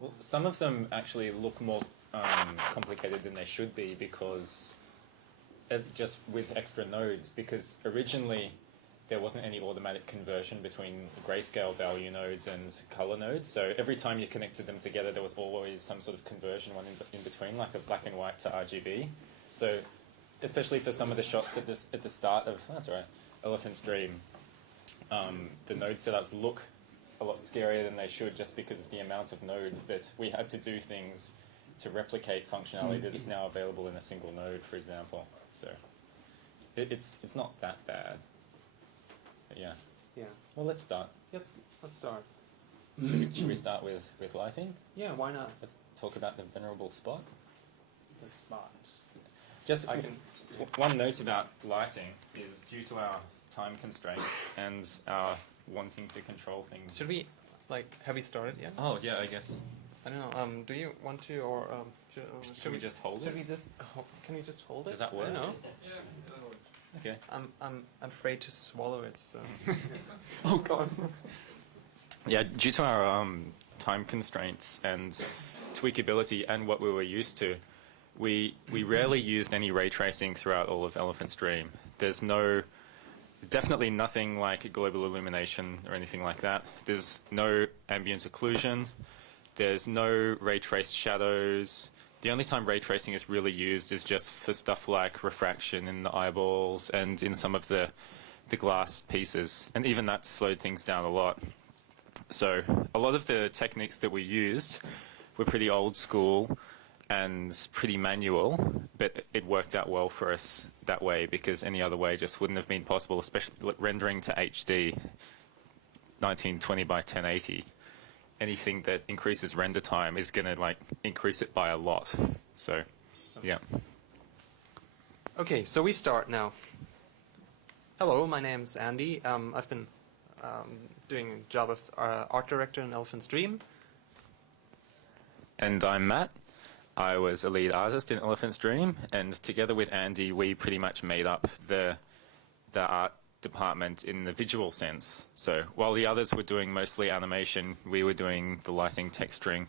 Well, some of them actually look more complicated than they should be because just with extra nodes, because originally there wasn't any automatic conversion between grayscale value nodes and color nodes. So every time you connected them together, there was always some sort of conversion one in between, like a black and white to RGB. So especially for some of the shots at the start of Elephant's Dream, the node setups look a lot scarier than they should just because of the amount of nodes that we had to do things to replicate functionality that is now available in a single node, for example. So it's not that bad. But yeah. Yeah. Well, let's start. Let's start. Should we start with lighting? Yeah, why not? Let's talk about the venerable spot. The spot. Just one note about lighting is due to our time constraints and our wanting to control things. Should we, have we started yet? Oh, yeah, I guess. I don't know. Do you want to, or should we just hold it? Should we just? Can we just hold it? Does that work? I don't know. Yeah, that works. Okay. I'm afraid to swallow it. So. Oh God. Yeah, due to our time constraints and tweakability and what we were used to, we rarely used any ray tracing throughout all of Elephant's Dream. There's definitely nothing like global illumination or anything like that. There's no ambient occlusion. There's no ray traced shadows. The only time ray tracing is really used is just for stuff like refraction in the eyeballs and in some of the glass pieces. And even that slowed things down a lot. So a lot of the techniques that we used were pretty old school and pretty manual, but it worked out well for us that way because any other way just wouldn't have been possible, especially rendering to HD 1920 by 1080. Anything that increases render time is going to increase it by a lot. So, yeah. Okay, so we start now. Hello, my name's Andy. I've been doing a job of art director in Elephant's Dream. And I'm Matt. I was a lead artist in Elephant's Dream, and together with Andy, we pretty much made up the art department in the visual sense. So while the others were doing mostly animation, we were doing the lighting, texturing,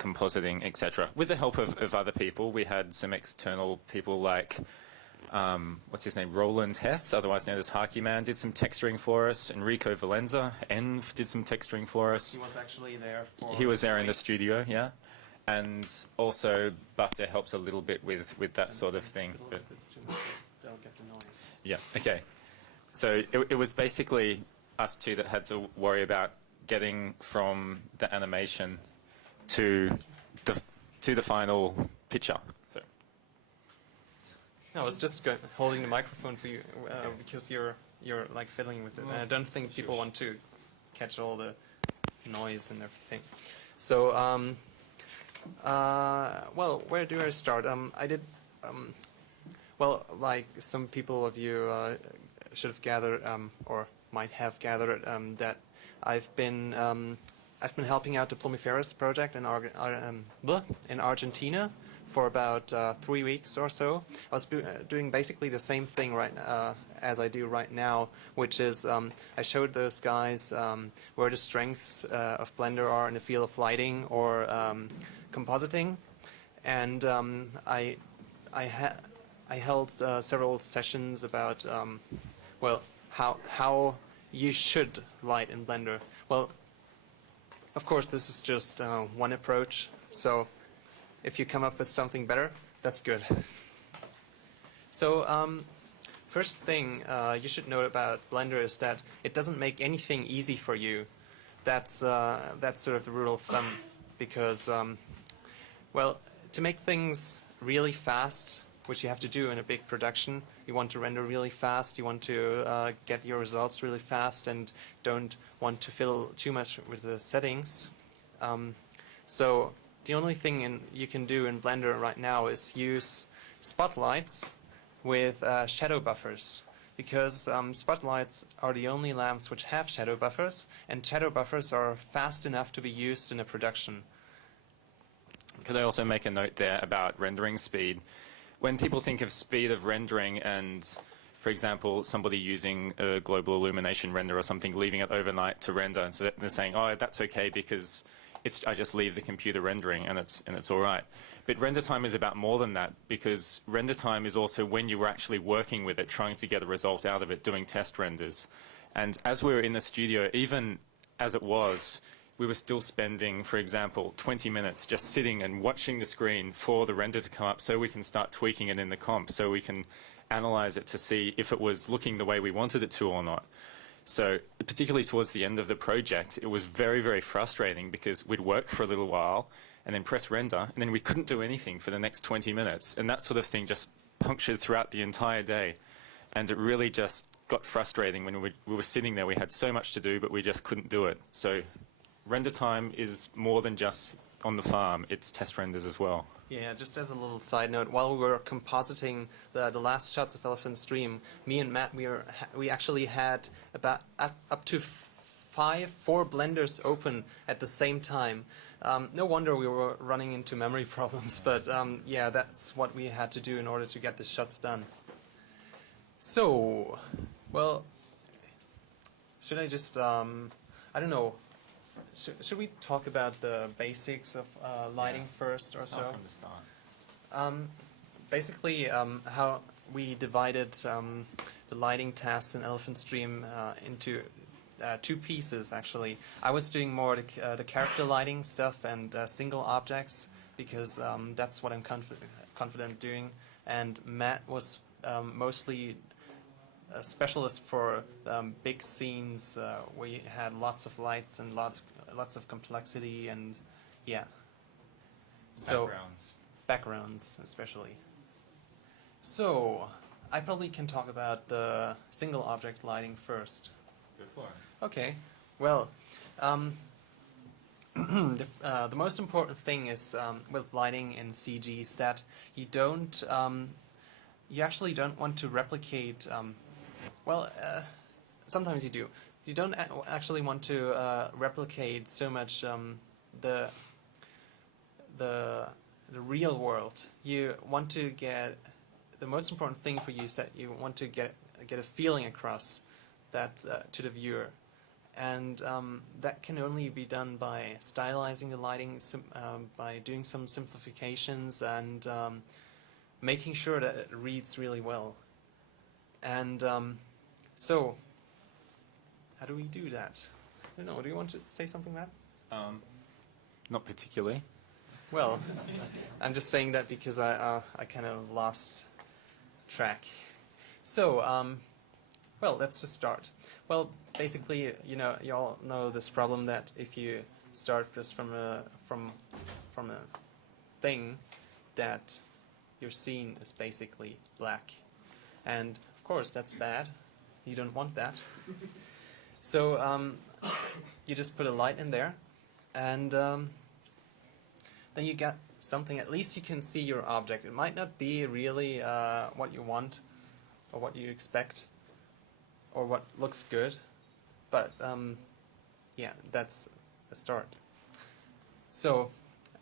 compositing, etc. With the help of other people. We had some external people like, what's his name, Roland Hess, otherwise known as Harky Man, did some texturing for us. Enrico Valenza, Env, did some texturing for us. He was actually there for... He was there in the studio, yeah. And also Buster helps a little bit with that sort of thing. But they'll get the noise. Yeah, okay. So it was basically us two that had to worry about getting from the animation to the final picture. So. No, I was just holding the microphone for you because you're fiddling with it. And I don't think people want to catch all the noise and everything. So well, where do I start? I did well, like some people of you should have gathered or might have gathered that I've been helping out the Plumiferas project in Argentina for about 3 weeks or so. I was doing basically the same thing as I do right now, which is I showed those guys where the strengths of Blender are in the field of lighting or compositing, and I held several sessions about well, how you should light in Blender. Well, of course, this is just one approach. So, if you come up with something better, that's good. So, first thing you should know about Blender is that it doesn't make anything easy for you. That's sort of the rule of thumb, because well, to make things really fast, which you have to do in a big production, you want to render really fast, you want to get your results really fast, and don't want to fiddle too much with the settings. So the only thing you can do in Blender right now is use spotlights with shadow buffers, because spotlights are the only lamps which have shadow buffers, and shadow buffers are fast enough to be used in a production. Could I also make a note there about rendering speed? When people think of speed of rendering and, for example, somebody using a global illumination render or something, leaving it overnight to render, and so they're saying, oh, that's okay because I just leave the computer rendering and it's all right. But render time is about more than that, because render time is also when you were actually working with it, trying to get a result out of it, doing test renders. And as we were in the studio, even as it was, we were still spending, for example, 20 minutes just sitting and watching the screen for the render to come up so we can start tweaking it in the comp, so we can analyze it to see if it was looking the way we wanted it to or not. So particularly towards the end of the project, it was very, very frustrating because we'd work for a little while and then press render, and then we couldn't do anything for the next 20 minutes. And that sort of thing just punctured throughout the entire day. And it really just got frustrating when we were sitting there. We had so much to do, but we just couldn't do it. So render time is more than just on the farm. It's test renders as well. Yeah, just as a little side note, while we were compositing the last shots of Elephant Stream, me and Matt, we actually had about up to four blenders open at the same time. No wonder we were running into memory problems, but yeah, that's what we had to do in order to get the shots done. So, well, should I just, I don't know, should we talk about the basics of lighting first or so? Start from the start. Basically, how we divided the lighting tasks in Elephant Stream into two pieces, actually. I was doing more the character lighting stuff and single objects, because that's what I'm confident doing. And Matt was mostly a specialist for big scenes where you had lots of lights and lots of complexity, and yeah. So backgrounds especially. So I probably can talk about the single object lighting first. Go for it. Okay. Well, the most important thing is with lighting in CG is that you don't, you actually don't want to replicate. Well, sometimes you do. You don't actually want to replicate so much the real world. You want to get, the most important thing for you is that you want to get a feeling across that to the viewer. And that can only be done by stylizing the lighting, by doing some simplifications, and making sure that it reads really well. And so, how do we do that? I don't know. Do you want to say something, Matt? Not particularly. Well, I'm just saying that because I kind of lost track. So, well, let's just start. Well, basically, you know, you all know this problem that if you start just from a thing, that your scene is basically black, and of course that's bad. You don't want that. So you just put a light in there, and then you get something. At least you can see your object. It might not be really what you want or what you expect or what looks good, but yeah, that's a start. So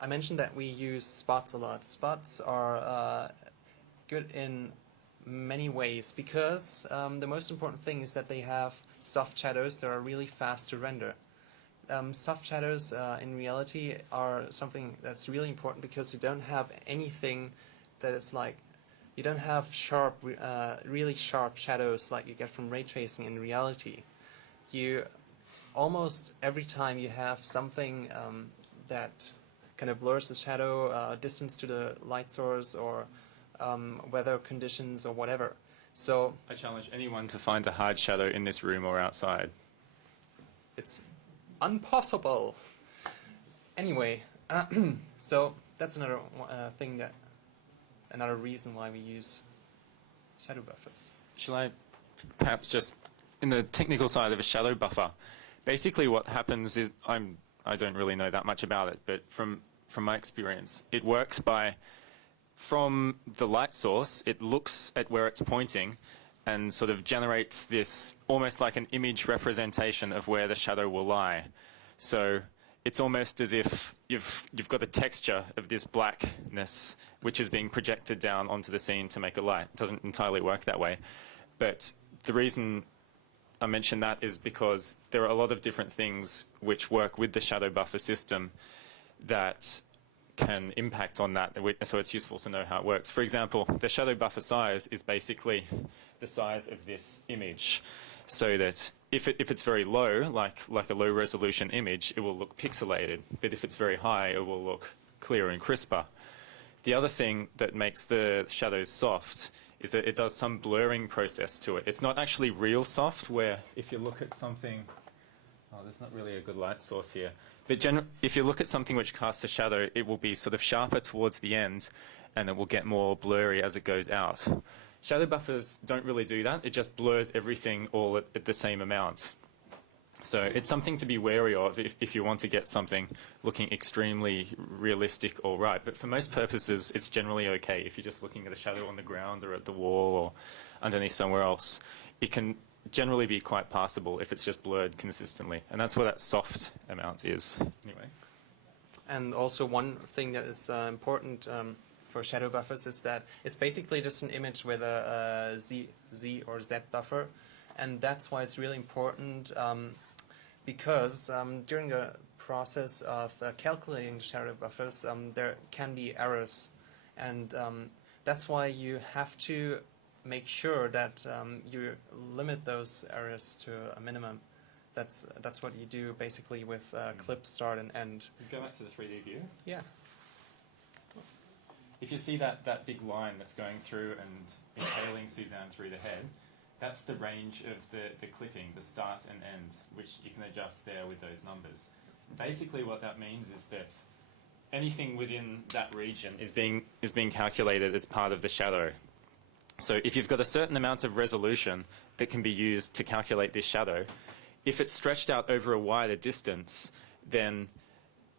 I mentioned that we use spots a lot. Spots are good in many ways because the most important thing is that they have soft shadows that are really fast to render. Soft shadows in reality are something that's really important because you don't have anything that is like, you don't have sharp, really sharp shadows like you get from ray tracing in reality. You almost every time you have something that kind of blurs the shadow, distance to the light source, or weather conditions or whatever. So I challenge anyone to find a hard shadow in this room or outside. It's impossible. Anyway, so that's another thing that, another reason why we use shadow buffers. Shall I perhaps just, in the technical side of a shadow buffer, basically what happens is, I don't really know that much about it, but from my experience, it works by, from the light source, it looks at where it's pointing and sort of generates this almost like an image representation of where the shadow will lie. So it's almost as if you've got the texture of this blackness which is being projected down onto the scene to make a light. It doesn't entirely work that way. But the reason I mention that is because there are a lot of different things which work with the shadow buffer system that can impact on that, so it's useful to know how it works. For example, the shadow buffer size is basically the size of this image, so that if it's very low, like a low resolution image, it will look pixelated, but if it's very high, it will look clearer and crisper. The other thing that makes the shadows soft is that it does some blurring process to it. It's not actually real soft, where if you look at something, oh, there's not really a good light source here, but if you look at something which casts a shadow, it will be sort of sharper towards the end, and it will get more blurry as it goes out. Shadow buffers don't really do that. It just blurs everything all at the same amount. So it's something to be wary of if you want to get something looking extremely realistic or right. But for most purposes, it's generally okay. If you're just looking at a shadow on the ground or at the wall or underneath somewhere else, it can generally be quite passable if it's just blurred consistently. And that's where that soft amount is. Anyway. And also one thing that is important for shadow buffers is that it's basically just an image with a Z or Z buffer. And that's why it's really important because during the process of calculating the shadow buffers, there can be errors. And that's why you have to make sure that you limit those errors to a minimum. That's what you do basically with clip start and end. Go back to the 3D view. Yeah. If you see that big line that's going through and impaling Suzanne through the head, that's the range of the clipping, the start and end, which you can adjust there with those numbers. Basically what that means is that anything within that region is being calculated as part of the shadow. So if you've got a certain amount of resolution that can be used to calculate this shadow, if it's stretched out over a wider distance, then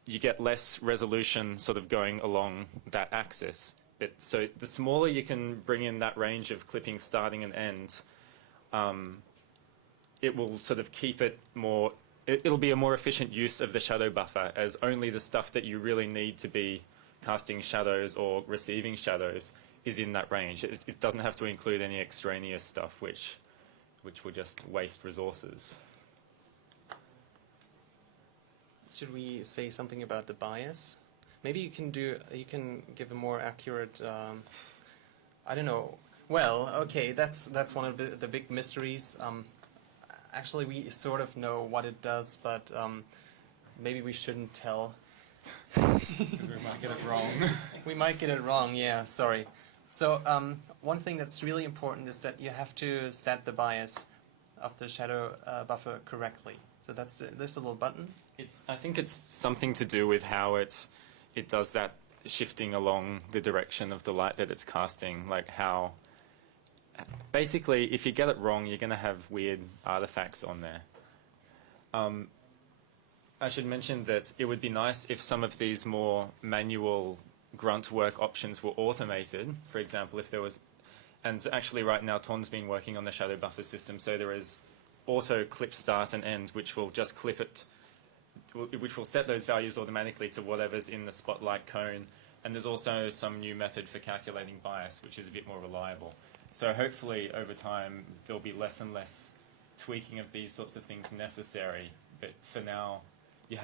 you get less resolution sort of going along that axis. So the smaller you can bring in that range of clipping starting and end, it will sort of keep it more, it'll be a more efficient use of the shadow buffer, as only the stuff that you really need to be casting shadows or receiving shadows is in that range. It doesn't have to include any extraneous stuff which will just waste resources. Should we say something about the bias? Maybe you can give a more accurate, I don't know. Well, okay, that's one of the big mysteries. Actually, we sort of know what it does, but maybe we shouldn't tell. Because we might get it wrong. We might get it wrong, yeah, sorry. So one thing that's really important is that you have to set the bias of the shadow buffer correctly. So that's this little button. I think it's something to do with how it does that shifting along the direction of the light that it's casting, like how... Basically, if you get it wrong, you're going to have weird artifacts on there. I should mention that it would be nice if some of these more manual grunt work options were automated. For example, if there was... And actually right now, Ton's been working on the shadow buffer system, so there is auto clip start and end, which will just clip it, which will set those values automatically to whatever's in the spotlight cone. And there's also some new method for calculating bias, which is a bit more reliable. So hopefully over time there'll be less and less tweaking of these sorts of things necessary. But for now, you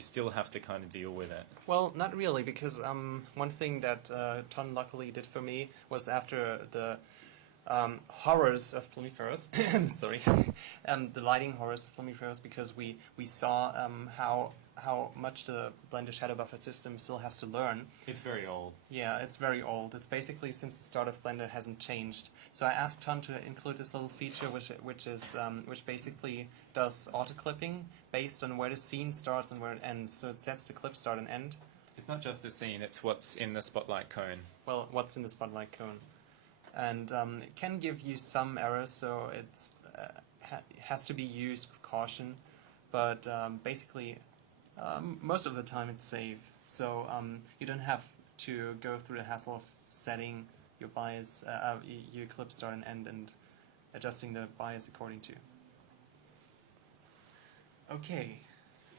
still have to kind of deal with it. Well, not really, because one thing that Ton luckily did for me was after the horrors of Flammiferous, sorry, the lighting horrors of Flammiferous, because we saw how much the Blender shadow buffer system still has to learn. It's very old. Yeah, it's very old. It's basically since the start of Blender hasn't changed. So I asked Ton to include this little feature, which basically does auto clipping based on where the scene starts and where it ends. So it sets the clip start and end. It's not just the scene; it's what's in the spotlight cone. Well, what's in the spotlight cone, and it can give you some errors. So it has to be used with caution. But basically. Most of the time it's safe, so you don't have to go through the hassle of setting your bias, your clip start and end, and adjusting the bias according to. Okay.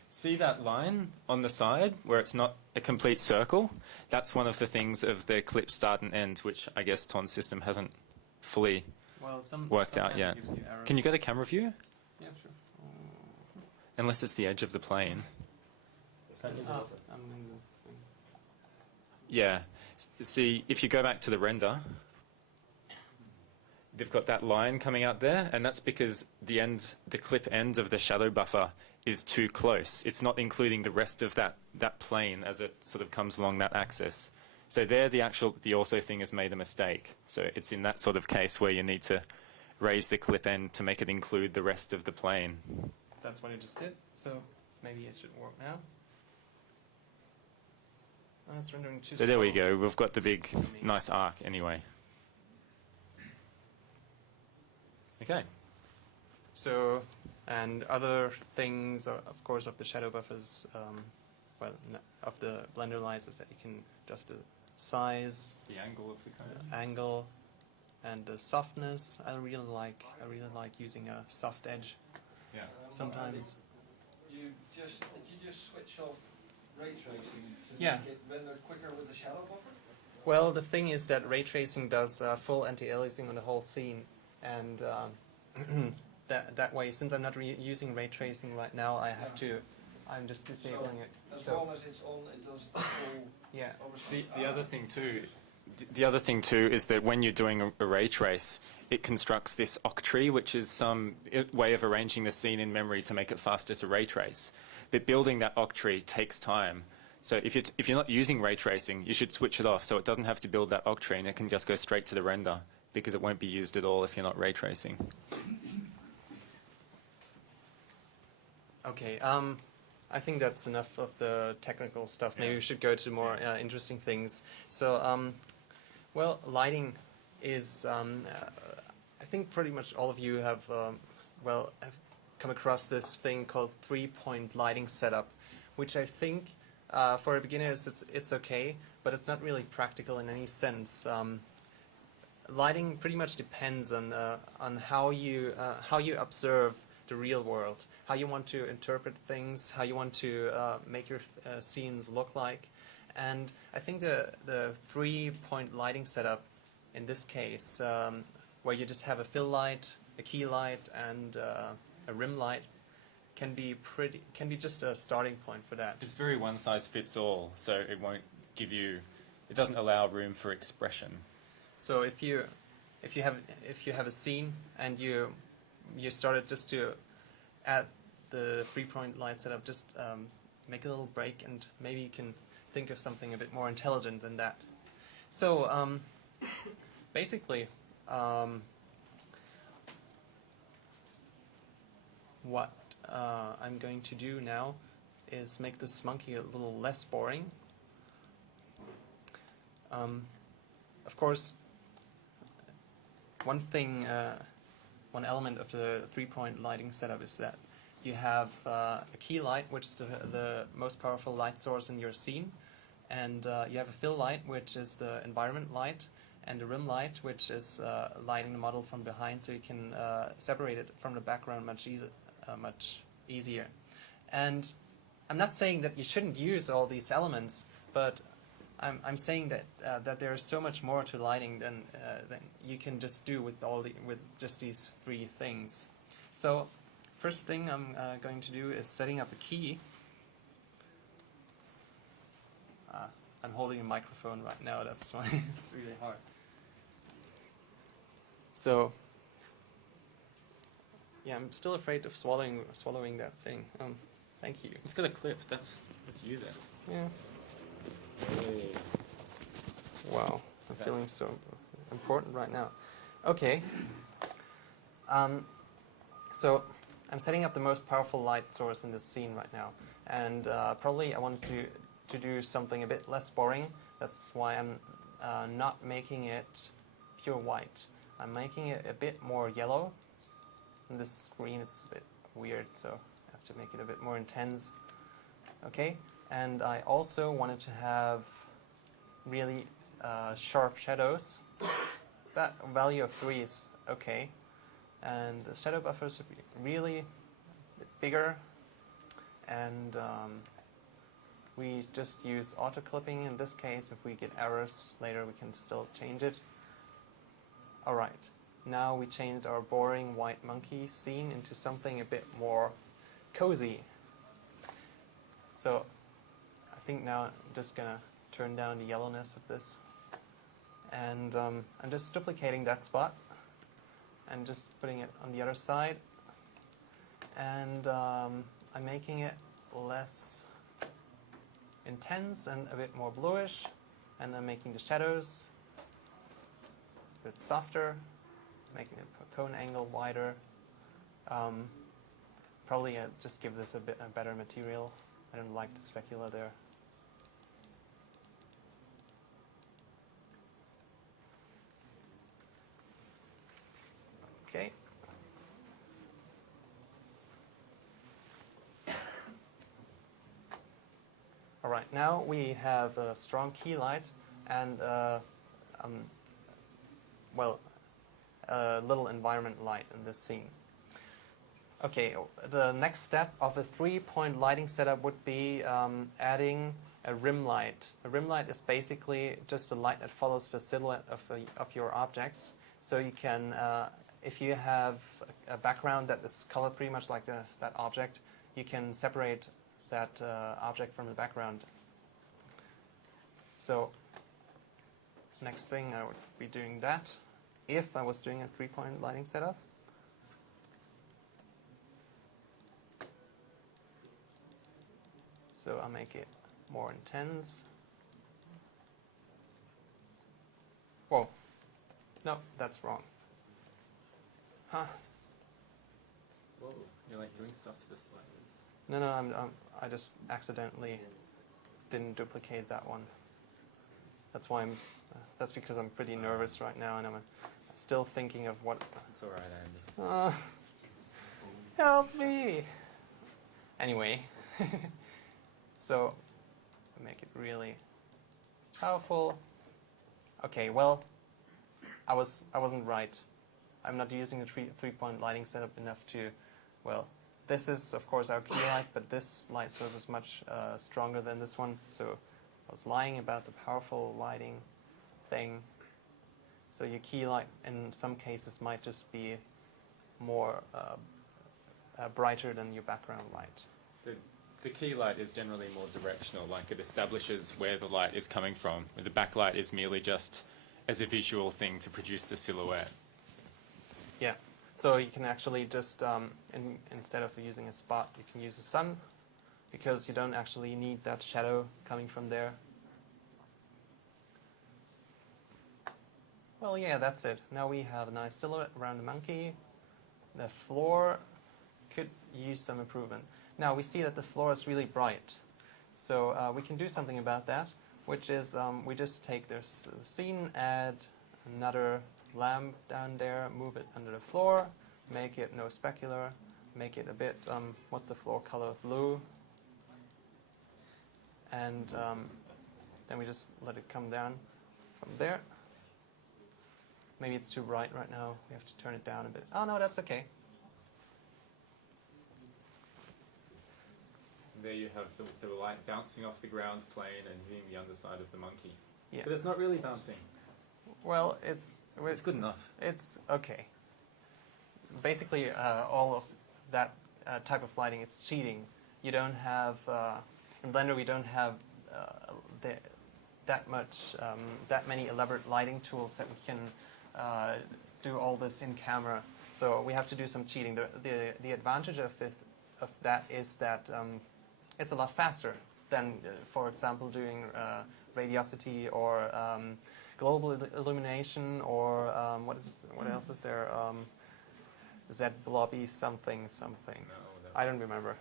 See that line on the side where it's not a complete circle? That's one of the things of the clip start and end, which I guess Ton's system hasn't fully worked out yet. Can you go to camera view? Yeah, sure. Unless it's the edge of the plane. I'm in the thing. Yeah. See, if you go back to the render, they've got that line coming out there, and that's because the clip end of the shadow buffer is too close. It's not including the rest of that plane as it sort of comes along that axis. So there, the ortho thing has made a mistake. So it's in that sort of case where you need to raise the clip end to make it include the rest of the plane. That's what I just did. So maybe it should work now. Oh, it's rendering too So there we slow. go. We've got the big, nice arc anyway. Okay. So, and other things, of course, of the shadow buffers, of the Blender lights, is that you can adjust the size, The angle of the cone. angle, and the softness. I really like using a soft edge Yeah. sometimes. Did you just switch off ray tracing to Yeah. make it render quicker with the shadow buffer? Well, the thing is that ray tracing does full anti-aliasing on the whole scene, and that way, since I'm not using ray tracing right now, I'm just disabling it. As So, long as it's on, it does the full. yeah. The other thing too is that when you're doing a ray trace, it constructs this octree, which is some way of arranging the scene in memory to make it faster to ray trace. But building that octree takes time. So if you're not using ray tracing, you should switch it off so it doesn't have to build that octree and it can just go straight to the render, because it won't be used at all if you're not ray tracing. Okay. I think that's enough of the technical stuff. Maybe we should go to more interesting things. So, well, lighting is. I think pretty much all of you have have come across this thing called 3-point lighting setup, which I think for a beginner it's okay, but it's not really practical in any sense. Lighting pretty much depends on how you observe the real world, how you want to interpret things, how you want to make your scenes look like. And I think the 3-point lighting setup in this case, where you just have a fill light, a key light, and a rim light, can be just a starting point for that. It's very one size fits all, so it won't give you. It doesn't allow room for expression. So if you have a scene and you started just to add the 3-point light setup, just make a little break and maybe you can think of something a bit more intelligent than that. So basically, what I'm going to do now is make this monkey a little less boring. Of course, one element of the 3-point lighting setup is that you have a key light, which is the most powerful light source in your scene, and you have a fill light, which is the environment light, and a rim light, which is lighting the model from behind, so you can separate it from the background much easier. And I'm not saying that you shouldn't use all these elements, but I'm saying that there is so much more to lighting than you can just do with just these 3 things. So first thing I'm going to do is setting up a key. I'm holding a microphone right now. That's why it's really hard. So yeah, I'm still afraid of swallowing that thing. Thank you. it's got a clip. Let's use it. Yeah. Wow, I'm feeling so important right now. Okay. So I'm setting up the most powerful light source in this scene right now, and probably I want to do something a bit less boring. That's why I'm not making it pure white. I'm making it a bit more yellow. On this screen it's a bit weird, so I have to make it a bit more intense. Okay, and I also wanted to have really sharp shadows. That value of 3 is okay, and the shadow buffers would be really a bit bigger, and we just use auto clipping in this case. If we get errors later, we can still change it. Alright, now we changed our boring white monkey scene into something a bit more cozy. So I think now I'm just going to turn down the yellowness of this. And I'm just duplicating that spot and just putting it on the other side. And I'm making it less intense and a bit more bluish. And I'm making the shadows a bit softer, making the cone angle wider. Probably just give this a better material. I don't like the specula there. Okay. All right, now we have a strong key light and well, a little environment light in this scene. Okay, the next step of a 3-point lighting setup would be adding a rim light. A rim light is basically just a light that follows the silhouette of your objects. So you can, if you have a background that is colored pretty much like that object, you can separate that object from the background. So next thing I would be doing that if I was doing a 3-point lighting setup. So I'll make it more intense. Whoa. No, that's wrong. Huh. Whoa, you're like doing stuff to the sliders. No, I just accidentally didn't duplicate that one. That's why that's because I'm pretty nervous right now and I'm still thinking of what... It's alright, Andy. Help me! Anyway. So, make it really powerful. Okay, well, I wasn't right. I'm not using the 3-point lighting setup enough to, well, this is of course our key light, but this light source is much stronger than this one. So I was lying about the powerful lighting thing. So your key light in some cases might just be more brighter than your background light. The key light is generally more directional, like it establishes where the light is coming from. The backlight is merely just as a visual thing to produce the silhouette. Yeah, so you can actually just, instead of using a spot, you can use the sun, because you don't actually need that shadow coming from there. Well, yeah, that's it. Now we have a nice silhouette around the monkey. The floor could use some improvement. Now we see that the floor is really bright. So we can do something about that, which is we just take this scene, add another lamp down there, move it under the floor, make it no specular, make it a bit, what's the floor color? Blue. And then we just let it come down from there. Maybe it's too bright right now. We have to turn it down a bit. Oh, no, that's okay. There you have the light bouncing off the ground plane and hitting the underside of the monkey. Yeah. But it's not really bouncing. Well, It's good enough. It's okay. Basically, all of that type of lighting, it's cheating. You don't have, in Blender we don't have that many elaborate lighting tools that we can do all this in camera. So we have to do some cheating. The advantage of that is that it's a lot faster than, for example, doing radiosity or global illumination or what else is there? Z blobby something. No, I don't remember.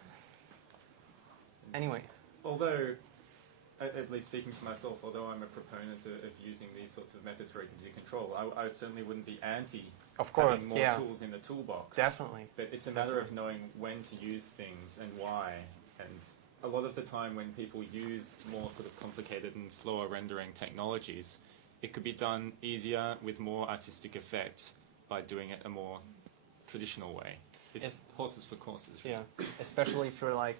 Anyway. Although, at least speaking for myself, although I'm a proponent of using these sorts of methods for computer control, I certainly wouldn't be anti of course, having more tools in the toolbox. Definitely. But it's a matter of knowing when to use things and why. And a lot of the time when people use more sort of complicated and slower rendering technologies, it could be done easier with more artistic effect by doing it a more traditional way. It's horses for courses. Really. Yeah, especially if you're like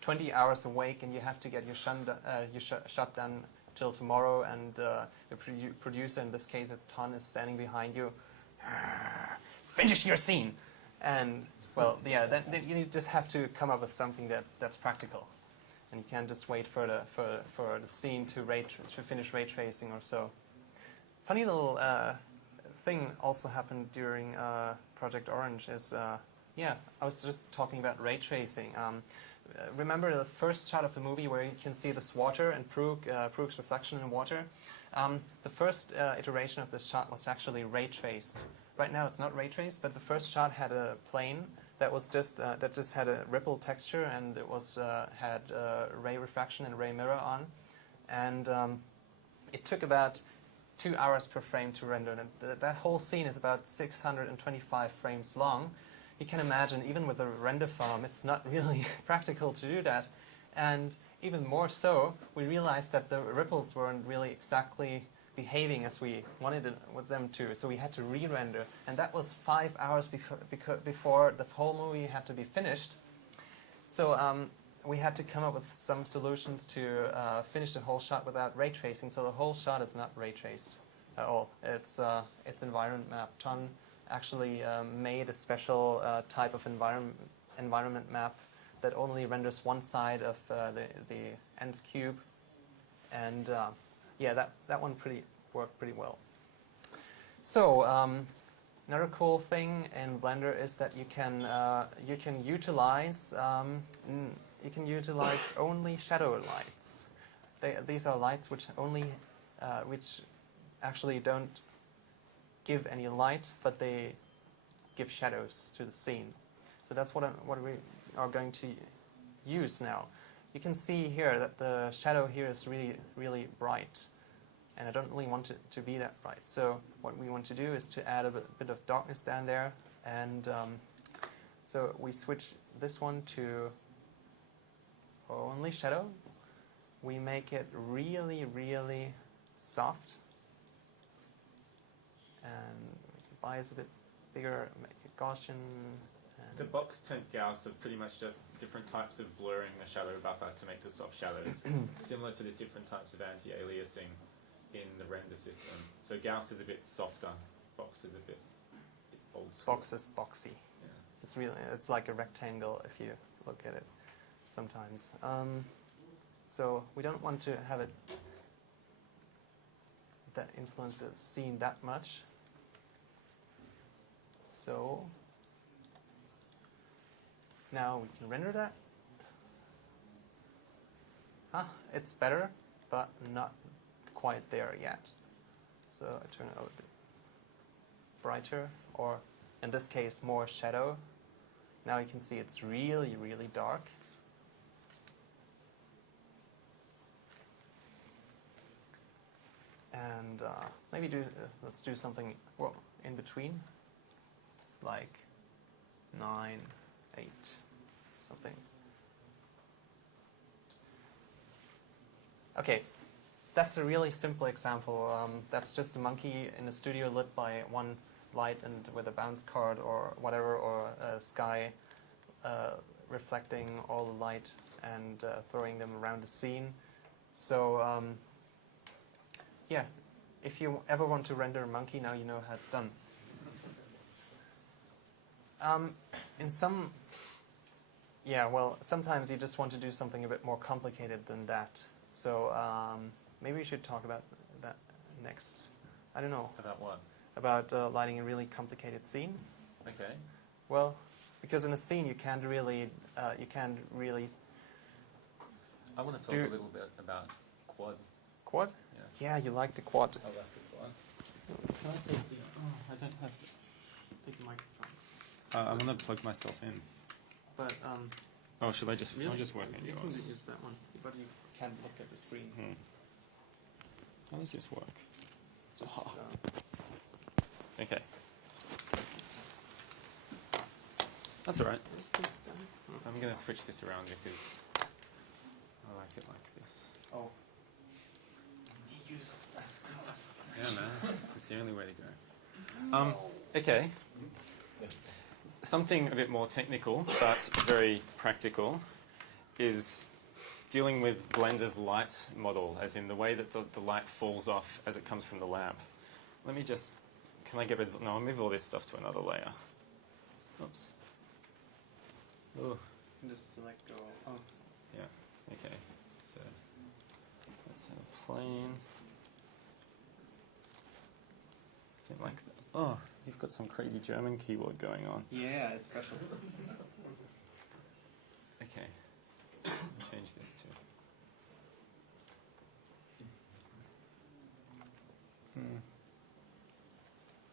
20 hours awake and you have to get your shot done till tomorrow, and the producer, in this case it's Ton, is standing behind you. finish your scene. And, well, yeah, then you just have to come up with something that's practical. And you can't just wait for the scene to finish ray tracing or so. Funny little thing also happened during Project Orange is, I was just talking about ray tracing. Remember the first shot of the movie where you can see this water and Proog's reflection in water? The first iteration of this shot was actually ray traced. Right now it's not ray traced, but the first shot had a plane that was just had a ripple texture, and it was had ray refraction and ray mirror on, and it took about 2 hours per frame to render. And that whole scene is about 625 frames long. You can imagine, even with a render farm, it's not really practical to do that. And even more so, we realized that the ripples weren't really exactly behaving as we wanted them to, so we had to re-render. And that was 5 hours before the whole movie had to be finished. So we had to come up with some solutions to finish the whole shot without ray tracing. So the whole shot is not ray traced at all. It's environment map. Ton actually made a special type of environment map that only renders one side of the nth cube, and that one worked pretty well. So another cool thing in Blender is that you can utilize only shadow lights. These are lights which actually don't give any light, but they give shadows to the scene. So that's what we are going to use now. You can see here that the shadow here is really, really bright, and I don't really want it to be that bright. So what we want to do is to add a bit of darkness down there, and so we switch this one to only shadow. We make it really, really soft, and make the bias a bit bigger, make it Gaussian. The box tent Gauss are pretty much just different types of blurring the shadow buffer to make the soft shadows, similar to the different types of anti-aliasing in the render system. So Gauss is a bit softer, box is a bit old school. Box is boxy. Yeah. It's like a rectangle if you look at it sometimes. So we don't want to have it that influences the scene that much. So now we can render that. It's better, but not quite there yet. So I turn it a bit brighter, or in this case more shadow. Now you can see it's really, really dark. And maybe let's do something in between, like 9, 8, something. Okay, that's a really simple example. That's just a monkey in a studio lit by one light and with a bounce card or whatever, or a sky reflecting all the light and throwing them around the scene. So yeah, if you ever want to render a monkey, now you know how it's done. Sometimes you just want to do something a bit more complicated than that. So maybe we should talk about that next. I don't know. About what? About lighting a really complicated scene. Okay. Well, because in a scene you can't really. I want to talk a little bit about quad. Quad? Yeah, you like the quad. I like the quad. Can I take the? Oh, I don't have. Take the microphone. I want to plug myself in. But Oh, should I just? really? I'll just work on You yours. can use that one, but you can't look at the screen. How does this work? Just, Okay. That's all right. I'm going to switch this around because I like it like this. Oh. Yeah, man. It's the only way to go. Okay. Something a bit more technical, but very practical, is dealing with Blender's light model, as in the way that the light falls off as it comes from the lamp. Let me just can I get rid of, no, I'll move all this stuff to another layer. Oops. Ooh. Just select all. Oh. Yeah, okay. So let's have a plane. Don't like that. Oh, you've got some crazy German keyboard going on. Yeah, it's special. Okay. I'll change this too.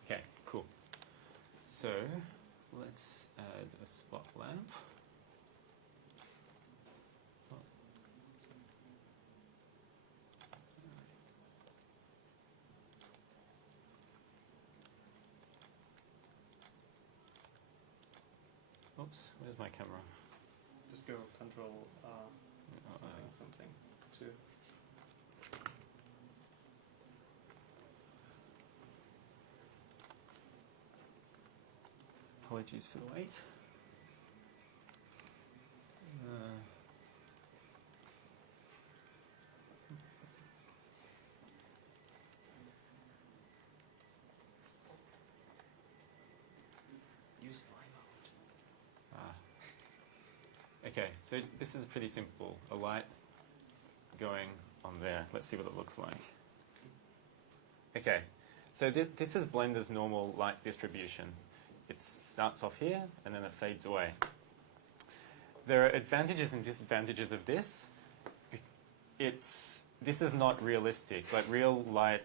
Okay, cool. So let's add a spot lamp. Oops, where's my camera? Just go control something to. Apologies for the wait. Use fly mode. Okay, so this is pretty simple. A light going on there. Let's see what it looks like. Okay, so this is Blender's normal light distribution. It starts off here and then it fades away. There are advantages and disadvantages of this. This is not realistic. Like real light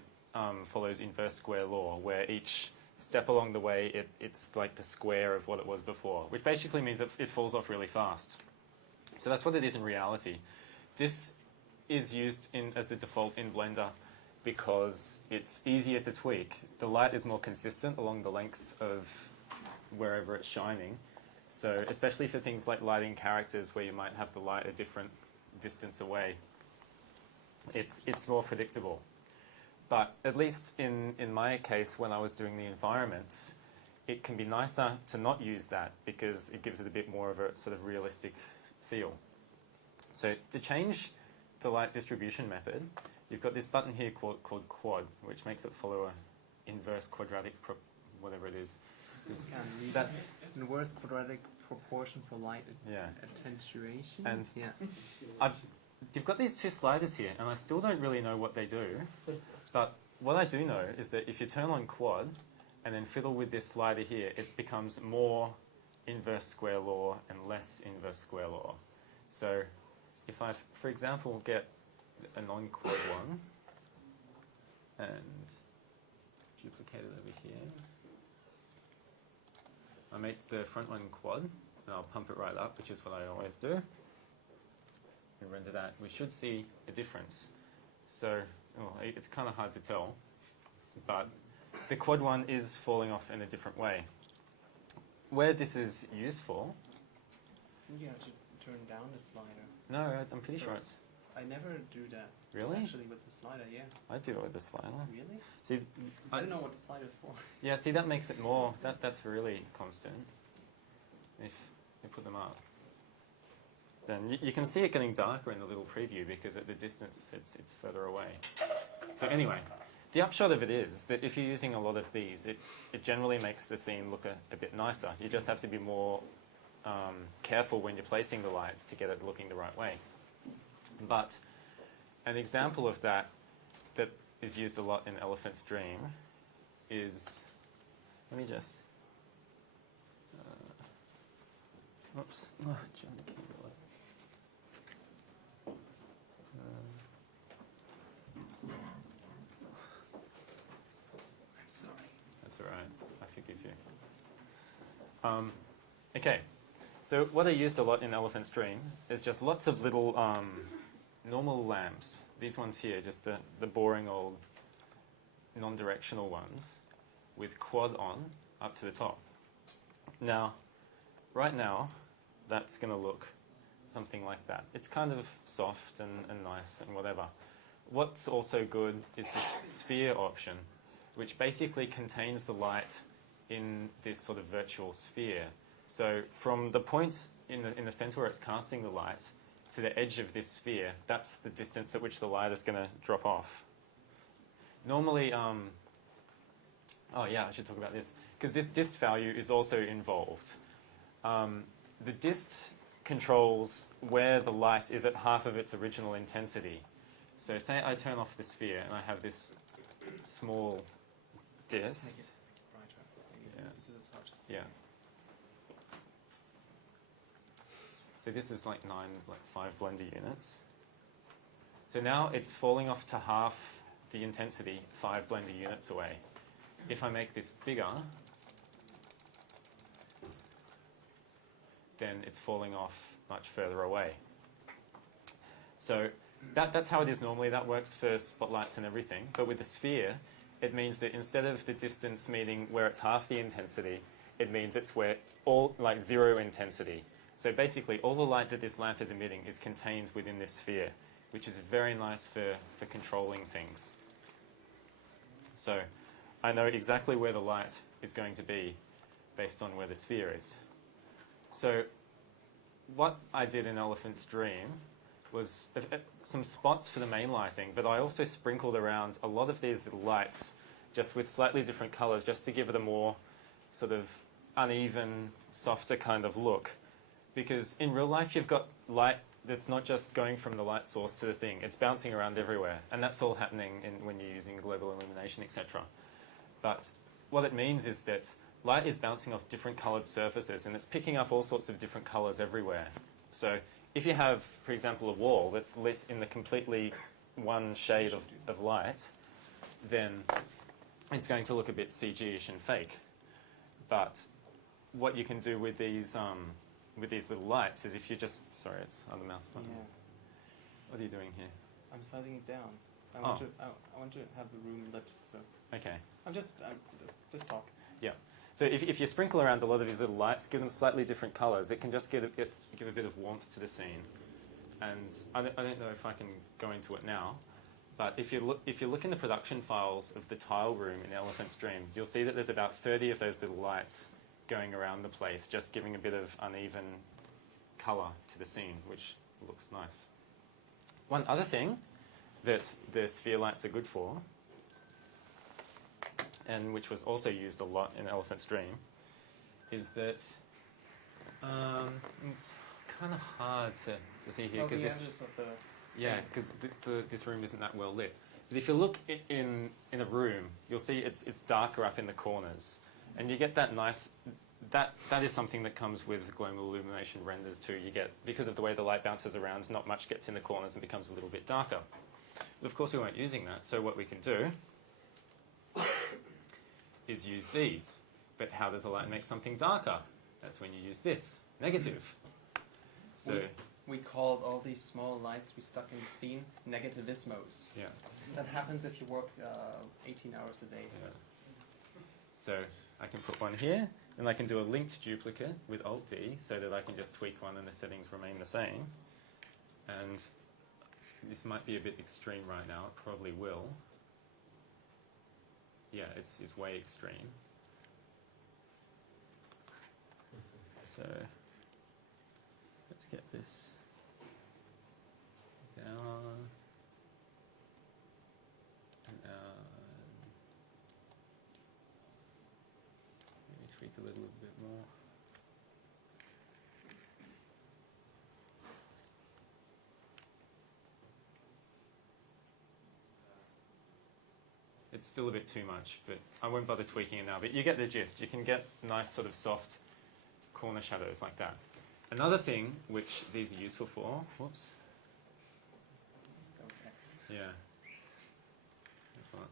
follows inverse square law, where each step along the way it's like the square of what it was before, which basically means that it falls off really fast. So that's what it is in reality. This is used as the default in Blender because it's easier to tweak. The light is more consistent along the length of wherever it's shining. So especially for things like lighting characters where you might have the light a different distance away, it's more predictable. But at least in my case, when I was doing the environments, it can be nicer to not use that because it gives it a bit more of a sort of realistic feel. So to change the light distribution method, you've got this button here called quad, which makes it follow a inverse quadratic whatever it is. That's inverse quadratic proportion for light yeah. attenuation. And yeah. You've got these two sliders here, and I still don't really know what they do. But what I do know is that if you turn on quad and then fiddle with this slider here, it becomes more inverse square law and less inverse square law. So if I, for example, get a non-quad one and duplicate it over here, I make the front one quad, and I'll pump it right up, which is what I always do. We render that. We should see a difference. So it's kind of hard to tell, but the quad one is falling off in a different way. Where this is useful... You have to turn down the slider. No, I'm pretty sure it's... I never do that. Really? Actually, with the slider, yeah. I do it with the slider. Really? See, I don't know what the slider's for. Yeah, see, that makes it more... That's really constant. If you put them up. Then you can see it getting darker in the little preview because at the distance it's further away. So anyway, the upshot of it is that if you're using a lot of these, it generally makes the scene look a bit nicer. You just have to be more careful when you're placing the lights to get it looking the right way. But an example of that is used a lot in Elephant's Dream is, let me just, oops, John keyboard. I'm sorry. That's all right. I forgive you. Okay. So what I used a lot in Elephant's Dream is just lots of little normal lamps. These ones here, just the boring old non-directional ones with quad on up to the top. Now, right now, that's going to look something like that. It's kind of soft and nice and whatever. What's also good is this sphere option, which basically contains the light in this sort of virtual sphere. So from the point in the center where it's casting the light to the edge of this sphere, that's the distance at which the light is going to drop off. Normally, Oh yeah, I should talk about this because this dist value is also involved. The dist controls where the light is at half of its original intensity. So say I turn off the sphere and I have this small dist. Make it brighter. Yeah. Because it's hard to see. Yeah. So this is like 5 blender units. So now it's falling off to half the intensity, 5 blender units away. If I make this bigger, then it's falling off much further away. So that's how it is normally. That works for spotlights and everything. But with the sphere, it means that instead of the distance meaning where it's half the intensity, it means it's where all, like 0 intensity. So basically, all the light that this lamp is emitting is contained within this sphere, which is very nice for controlling things. So I know exactly where the light is going to be based on where the sphere is. So what I did in Elephant's Dream was some spots for the main lighting, but I also sprinkled around a lot of these little lights just with slightly different colors just to give it a more sort of uneven, softer kind of look. Because in real life you've got light that's not just going from the light source to the thing, it's bouncing around everywhere, and that's all happening when you're using global illumination, etc. But what it means is that light is bouncing off different colored surfaces and it's picking up all sorts of different colors everywhere. So if you have, for example, a wall that's lit in the completely one shade of light, then it's going to look a bit CG-ish and fake. But what you can do with these little lights is if you just... Sorry, it's on the mouse button. Yeah. What are you doing here? I'm sizing it down. I Oh. want to have the room lit, so Okay. I'm just talk. Yeah. So if you sprinkle around a lot of these little lights, give them slightly different colors, it can just give a bit of warmth to the scene. And I don't know if I can go into it now, but if you look in the production files of the tile room in Elephant's Dream, you'll see that there's about 30 of those little lights going around the place, just giving a bit of uneven color to the scene, which looks nice. One other thing that the sphere lights are good for, and which was also used a lot in Elephant's Dream, is that it's kind of hard to see here because this room isn't that well lit. But if you look in a room, you'll see it's darker up in the corners, and you get that nice. That is something that comes with global illumination renders too. You get, because of the way the light bounces around, not much gets in the corners and becomes a little bit darker. But of course we weren't using that, so what we can do is use these. But how does the light make something darker? That's when you use this, negative. So we called all these small lights we stuck in the scene negativismos. yeah. That happens if you work 18 hours a day. Yeah. So I can put one here, and I can do a linked duplicate with Alt-D so that I can just tweak one and the settings remain the same. And this might be a bit extreme right now, it probably will. Yeah, it's way extreme. So let's get this down and maybe tweak a little bit more. It's still a bit too much, but I won't bother tweaking it now. But you get the gist. You can get nice sort of soft corner shadows like that. Another thing which these are useful for, whoops. Yeah. This one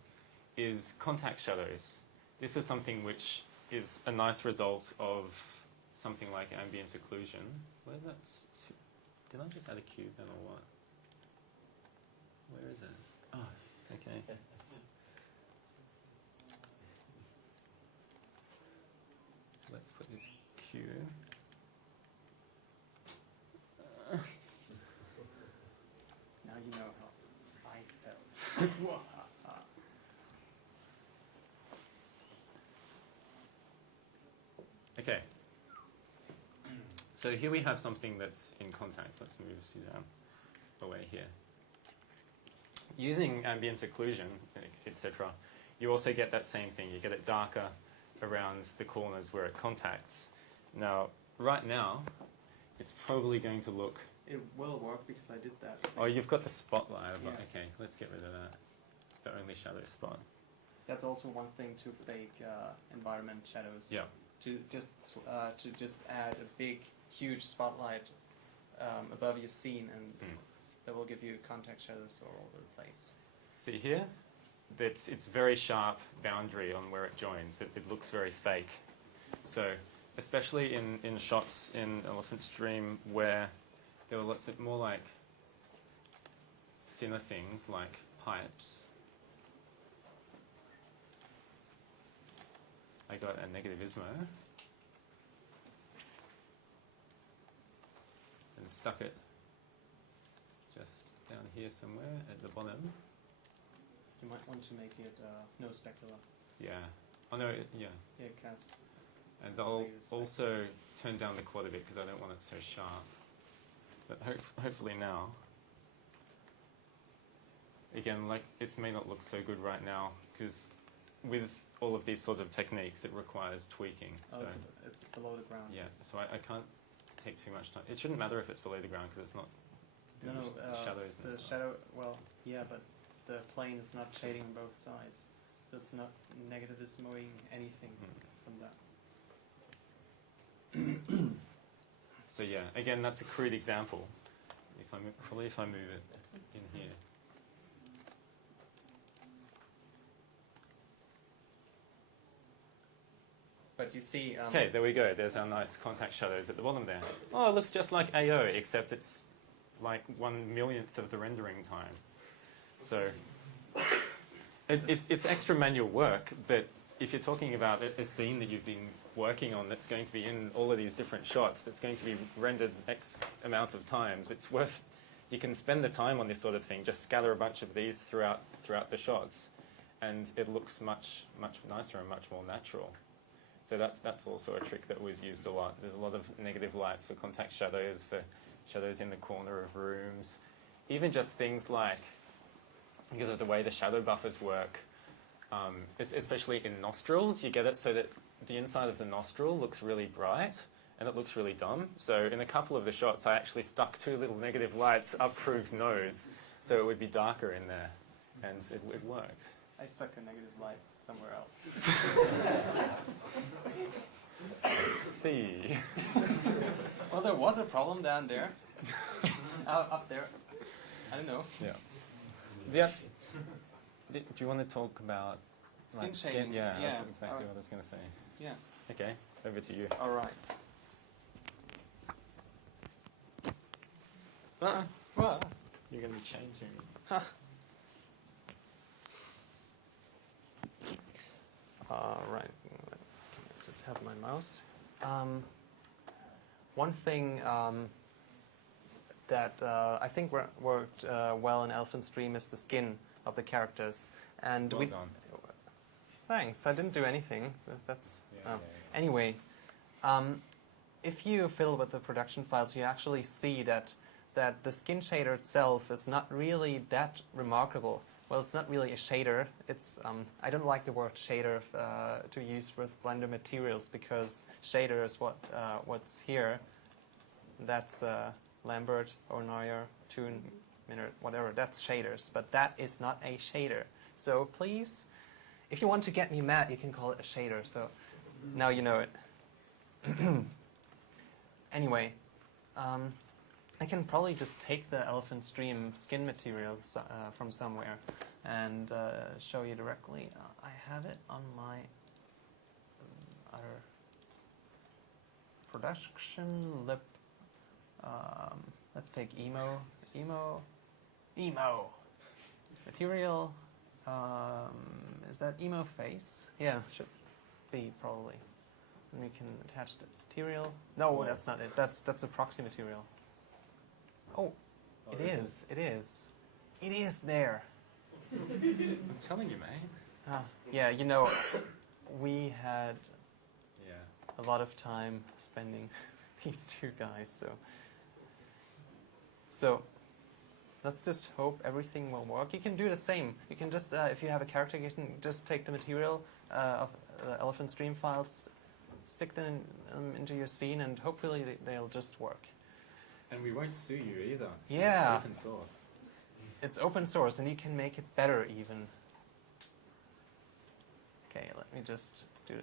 is contact shadows. This is something which is a nice result of something like ambient occlusion. Where's that? Did I just add a cube then or what? Where is it? Oh, okay. Let's put this cube. Now you know how I felt. Okay. So here we have something that's in contact. Let's move Suzanne away here. Using ambient occlusion, etc., you also get that same thing. You get it darker around the corners where it contacts. Now, right now, it's probably going to look... It will work because I did that. Oh, you've got the spotlight. Yeah. Okay, let's get rid of that. The only shadow spot. That's also one thing to fake environment shadows. Yeah. To just add a big, huge spotlight above your scene, and that will give you contact shadows all over the place. See here? It's very sharp boundary on where it joins. It looks very fake. So, especially in shots in Elephant's Dream where there were lots of more like thinner things like pipes. I got a negative ismo and stuck it just down here somewhere at the bottom. You might want to make it no specular. Yeah. Oh no, yeah. Yeah, cast. And I'll also turn down the quad a bit because I don't want it so sharp. But hopefully now, again, like it may not look so good right now because with all of these sorts of techniques, it requires tweaking. Oh, so it's below the ground. yeah, so I can't take too much time. It shouldn't matter if it's below the ground because it's not No, no, the shadows and the stuff. shadow, well, yeah, but the plane is not shading on both sides. So it's not negativismoing anything from that. So yeah, again, that's a crude example. Probably if I move it in here. But you see... Okay, there we go. There's our nice contact shadows at the bottom there. Oh, it looks just like AO, except it's like 1/1,000,000th of the rendering time. So it's extra manual work, but if you're talking about a scene that you've been working on that's going to be in all of these different shots, that's going to be rendered X amount of times, it's worth... You can spend the time on this sort of thing, just scatter a bunch of these throughout the shots, and it looks much nicer and much more natural. So that's also a trick that was used a lot. There's a lot of negative lights for contact shadows, for shadows in the corner of rooms. Even just things like, because of the way the shadow buffers work, especially in nostrils, you get it so that the inside of the nostril looks really bright and it looks really dumb. So in a couple of the shots, I actually stuck 2 little negative lights up Frug's nose so it would be darker in there, and it worked. I stuck a negative light somewhere else. See. Well, there was a problem down there. Up there. I don't know. Yeah. Yeah. Do you want to talk about Skin shading? Yeah, Yeah. that's exactly what I was going to say. Yeah. Okay, over to you. All right. Well, You're going to be chained to me. all right. Just have my mouse. One thing that I think worked well in Elephant's Dream is the skin of the characters. And Well done. Thanks. I didn't do anything. That's Yeah. Anyway. If you fiddle with the production files, you actually see that the skin shader itself is not really that remarkable. Well, it's not really a shader. It's I don't like the word shader to use with Blender materials because shader is what's here. That's Lambert or Neuer, Toon, Minert, whatever. That's shaders, but that is not a shader. So please, if you want to get me mad, you can call it a shader. So now you know it. Anyway, I can probably just take the Elephant's Dream skin material from somewhere and show you directly. I have it on my other production lip. Let's take emo material. Is that emo face? Yeah, should be probably. And we can attach the material. No, that's not it. That's a proxy material. Oh, it is. It is. It is there. I'm telling you, mate. Yeah, you know, we had Yeah. a lot of time spending these two guys, so let's just hope everything will work. You can do the same. You can just, if you have a character, you can just take the material of the elephant stream files, stick them into your scene, and hopefully they'll just work. And we won't sue you either. Yeah. It's open source. It's open source, and you can make it better even. Okay, let me just do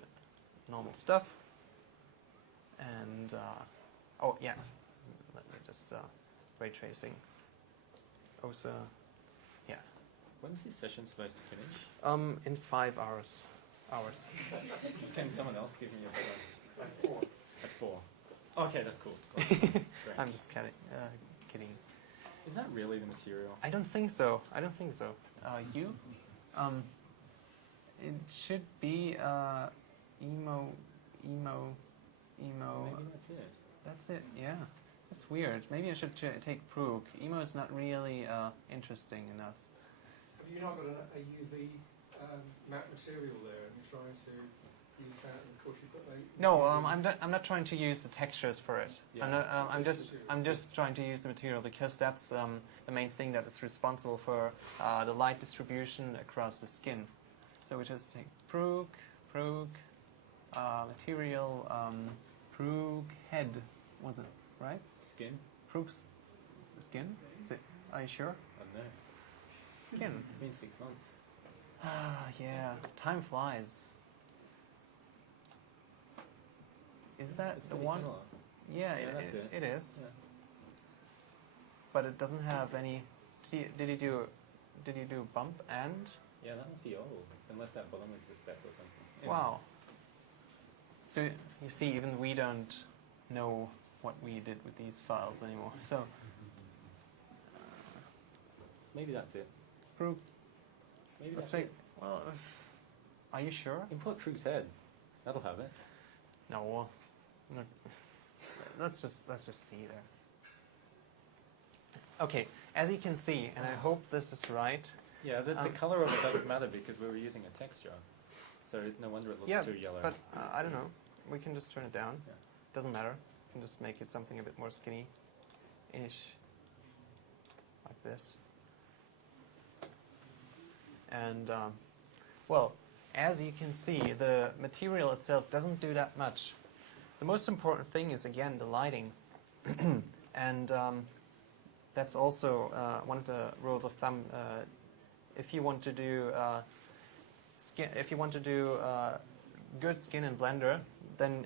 normal stuff. And, oh yeah, let me just, ray tracing. Also, yeah. When's this session supposed to finish? In 5 hours. Can someone else give me a better? At 4. At 4. Okay, that's cool. Great. I'm just kidding. Is that really the material? I don't think so. You? It should be emo. Maybe that's it. That's it. Yeah. That's weird. Maybe I should take Prug. Emo is not really interesting enough. Have you not got a UV matte material there and you're trying to use that, and of course you've got a... No, I'm not trying to use the textures for it. Yeah. I'm just trying to use the material because that's the main thing that is responsible for the light distribution across the skin. So we just take Prug, material, Prug head, was it right? Skin? Prug's skin? Is it? Are you sure? I don't know. Skin. It's been 6 months. Ah, yeah. Time flies. Is that It's the pretty one? similar. Yeah, Yeah, that's it. it is. Yeah. But it doesn't have any. See, did you do bump and? Yeah, that must be old. Unless that bottom is a step or something. Yeah. Wow. So you see, even we don't know what we did with these files anymore. So Maybe that's it. Prug. Maybe Let's that's say. it. Well, are you sure? Import Krug's head. That'll have it. No. No. Let's just see there. Okay, as you can see, and I hope this is right. Yeah, the color of it doesn't matter because we were using a texture. So no wonder it looks too yellow. But I don't know. We can just turn it down. Yeah. Doesn't matter. We can just make it something a bit more skinny-ish. Like this. And, well, as you can see, the material itself doesn't do that much. The most important thing is, again, the lighting. And that's also one of the rules of thumb. If you want to do good skin in Blender, then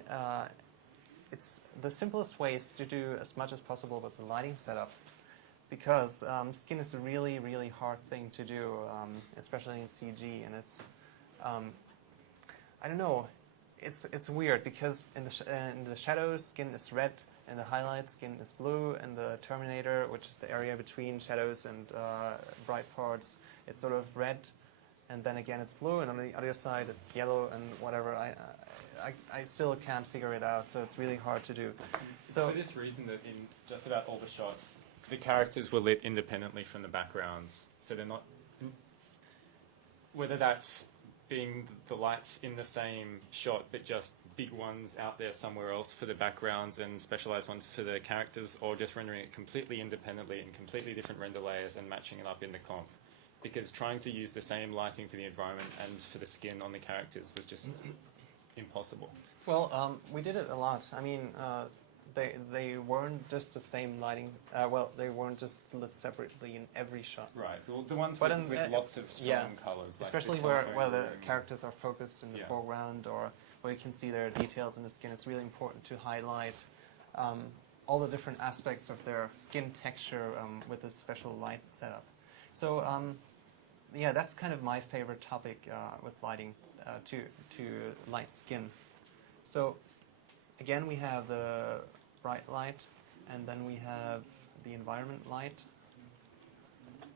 it's the simplest way is to do as much as possible with the lighting setup, because skin is a really, really hard thing to do, especially in CG, and it's I don't know, it's weird because in the shadows, skin is red. In the highlights, skin is blue. In the Terminator, which is the area between shadows and bright parts, it's sort of red, and then again it's blue, and on the other side it's yellow and whatever. I still can't figure it out, so it's really hard to do. It's So for this reason that in just about all the shots, the characters were lit independently from the backgrounds, so they're not. Whether that's being the lights in the same shot, but just big ones out there somewhere else for the backgrounds and specialized ones for the characters, or just rendering it completely independently in completely different render layers and matching it up in the comp. Because trying to use the same lighting for the environment and for the skin on the characters was just impossible. well, we did it a lot. I mean, they weren't just the same lighting. Well, they weren't just lit separately in every shot. Right. Well, the ones But with lots of strong yeah, colors, like especially the where telephone the room. characters are focused in the Yeah. foreground, or where you can see their details in the skin. It's really important to highlight all the different aspects of their skin texture with this special light setup. So yeah, that's kind of my favorite topic with lighting, to light skin. So again, we have the bright light, and then we have the environment light,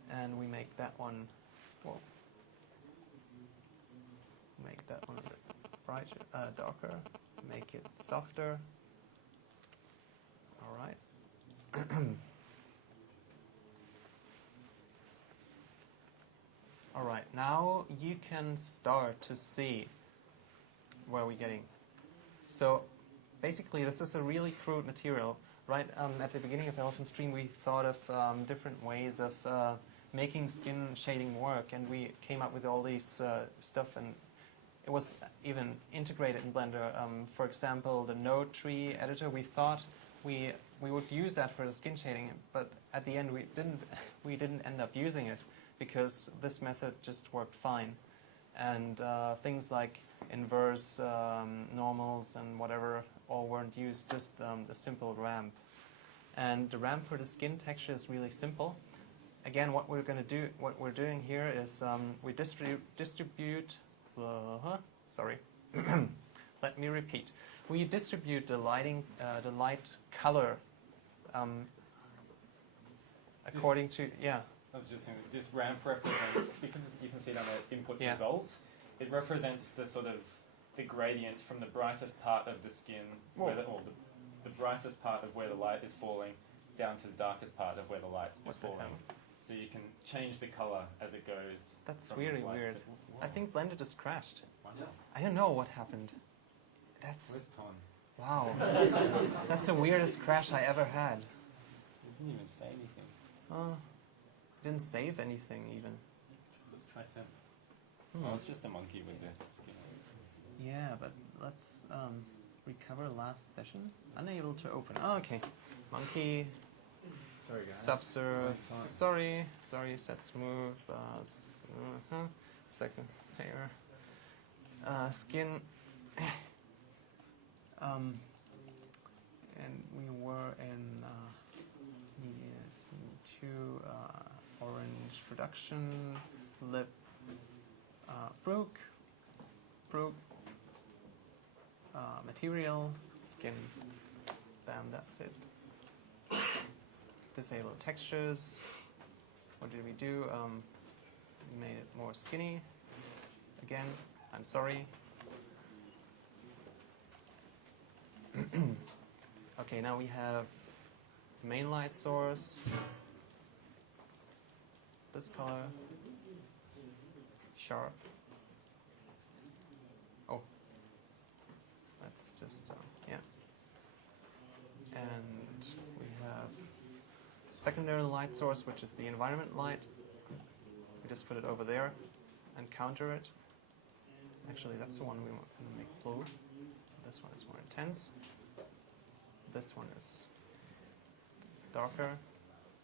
and we make that one, well, make that one a bit brighter, darker, make it softer. All right. All right, now you can start to see where we're getting. So basically, this is a really crude material. right at the beginning of Elephant Stream, we thought of different ways of making skin shading work, and we came up with all these stuff, and it was even integrated in Blender. For example, the node tree editor, we thought we would use that for the skin shading, but at the end we didn't end up using it because this method just worked fine. And things like inverse normals and whatever all weren't used, just the simple ramp. And the ramp for the skin texture is really simple. Again, what we're doing here is we distribute. Sorry. Let me repeat. We distribute the lighting, the light color, according to I was just saying, this ramp represents, because you can see it on the input result, it represents the sort of the gradient from the brightest part of the skin, or the brightest part of where the light is falling, down to the darkest part of where the light is falling. So you can change the color as it goes. That's really weird. I think Blender just crashed. Wow. I don't know what happened. Where's Ton? Wow. That's the weirdest crash I ever had. You didn't even say anything. Oh. Didn't save anything even. Try temp. Oh, it's just a monkey with the skin. Yeah, but let's recover last session. Unable to open. Oh, okay. Monkey. Sorry, guys. Subsurf. Sorry. Set smooth. Second layer. Skin. And we were in media scene 2. Orange production, lip, brook, material, skin, bam, that's it. Disable textures. What did we do? We made it more skinny. Again, I'm sorry. Okay, now we have main light source. This color, sharp. Oh, that's just, yeah. And we have secondary light source, which is the environment light. We just put it over there and counter it. Actually, that's the one we want to make blue. This one is more intense. This one is darker.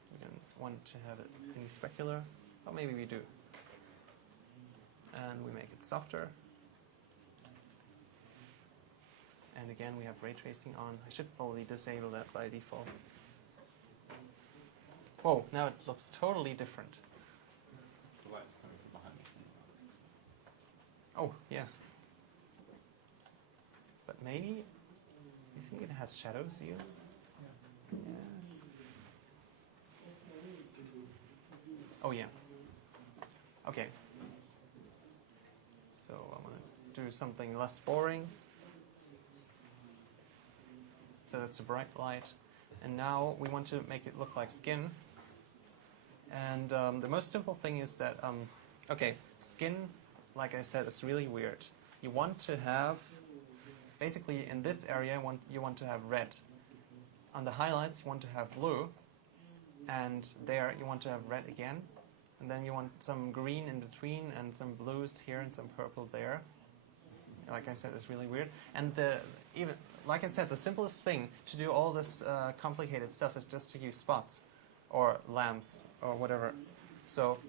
We don't want to have it any specular, but maybe we do. And we make it softer. And again, we have ray tracing on. I should probably disable that by default. Whoa, now it looks totally different. The light's coming from behind me. Oh, yeah. But maybe, you think it has shadows even? Yeah. Oh, yeah. Okay. So I'm going to do something less boring. So that's a bright light. And now we want to make it look like skin. And the most simple thing is that, okay, skin, like I said, is really weird. You want to have, basically in this area, you want to have red. On the highlights, you want to have blue. And there, you want to have red again. And then you want some green in between and some blues here and some purple there. Like I said, it's really weird. And even like I said, the simplest thing to do all this complicated stuff is just to use spots or lamps or whatever. So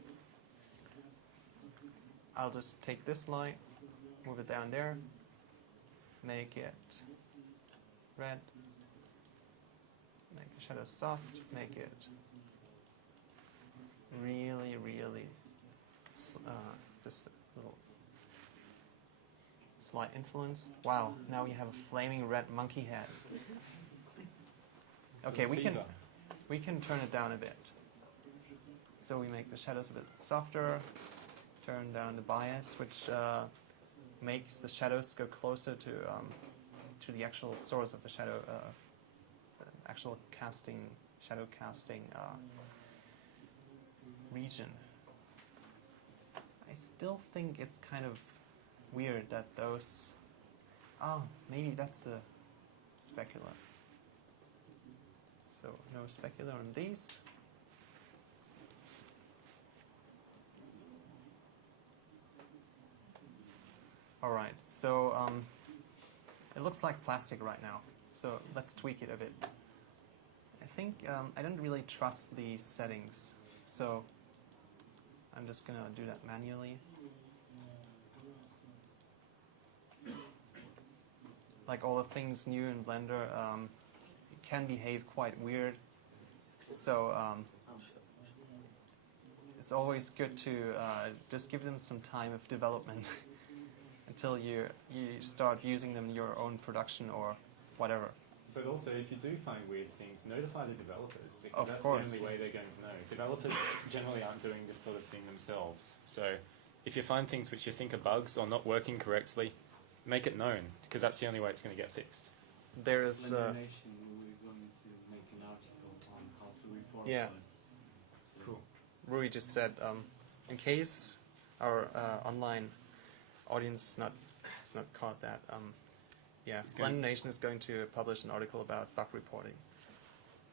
I'll just take this light, move it down there, make it red, make the shadow soft, make it really, really just a little slight influence. Wow, now we have a flaming red monkey head. Okay, we can turn it down a bit. So we make the shadows a bit softer, turn down the bias, which makes the shadows go closer to the actual source of the shadow, the actual shadow casting region. I still think it's kind of weird that those... Oh, maybe that's the specular. So no specular on these. All right, so it looks like plastic right now. So let's tweak it a bit. I think I don't really trust these settings, so I'm just gonna do that manually. Like all the things new in Blender can behave quite weird, so it's always good to just give them some time of development until you start using them in your own production or whatever. But also, if you do find weird things, notify the developers, because Of that's course. the only way they're going to know. Developers generally aren't doing this sort of thing themselves. So if you find things which you think are bugs or not working correctly, make it known, because that's the only way it's going to get fixed. There is the... Blender Nation, we're going to make an article on how to report Yeah. bugs. So Cool. Rui just said, in case our online audience is not caught that, yeah, Blender Nation is going to publish an article about bug reporting.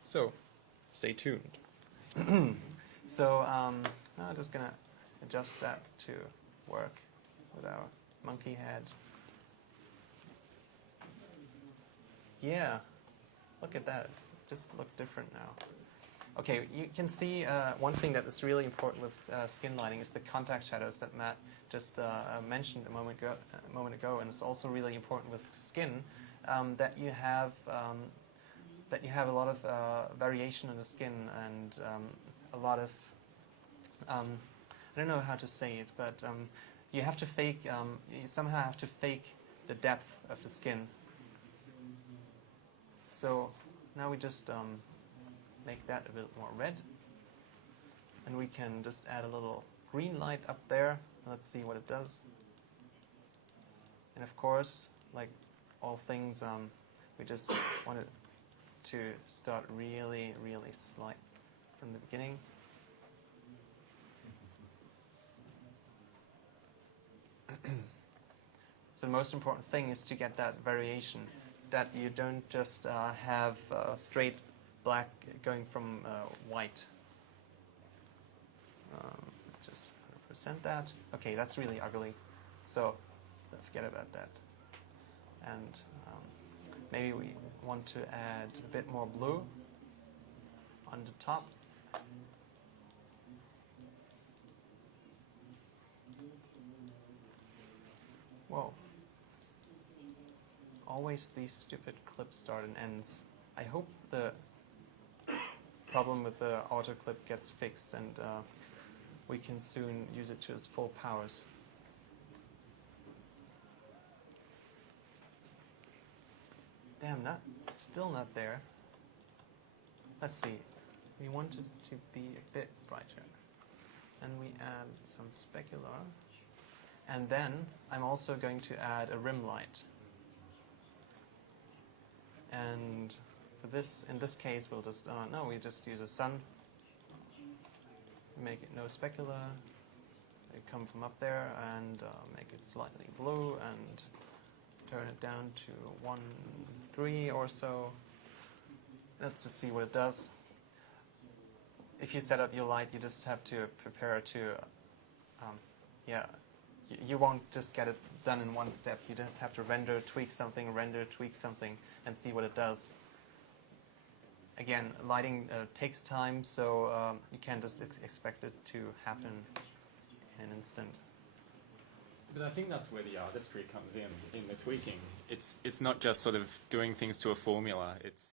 So, stay tuned. So, I'm just gonna adjust that to work with our monkey head. Yeah, look at that. Just look different now. Okay, you can see one thing that is really important with skin lighting is the contact shadows that Matt just mentioned a moment ago, and it's also really important with skin that you have a lot of variation in the skin and a lot of I don't know how to say it, but you have to fake you somehow have to fake the depth of the skin. So now we just make that a bit more red, and we can just add a little green light up there. Let's see what it does. And of course, like all things, we just want it to start really, really slight from the beginning. So the most important thing is to get that variation, that you don't just have straight black going from white. Just 100% that. Okay, that's really ugly. So forget about that. And maybe we want to add a bit more blue on the top. Whoa. Always these stupid clips start and ends. I hope the problem with the auto clip gets fixed and we can soon use it to its full powers. Damn, still not there. Let's see. We want it to be a bit brighter. And we add some specular. And then I'm also going to add a rim light. And for this, in this case, we'll just we just use a sun. Make it no specular. They come from up there and make it slightly blue and turn it down to 1.3 or so. Let's just see what it does. If you set up your light, you just have to prepare to, you won't just get it done in one step. You just have to render, tweak something, and see what it does. Again, lighting takes time, so you can't just expect it to happen in an instant. But I think that's where the artistry comes in the tweaking. It's not just sort of doing things to a formula. It's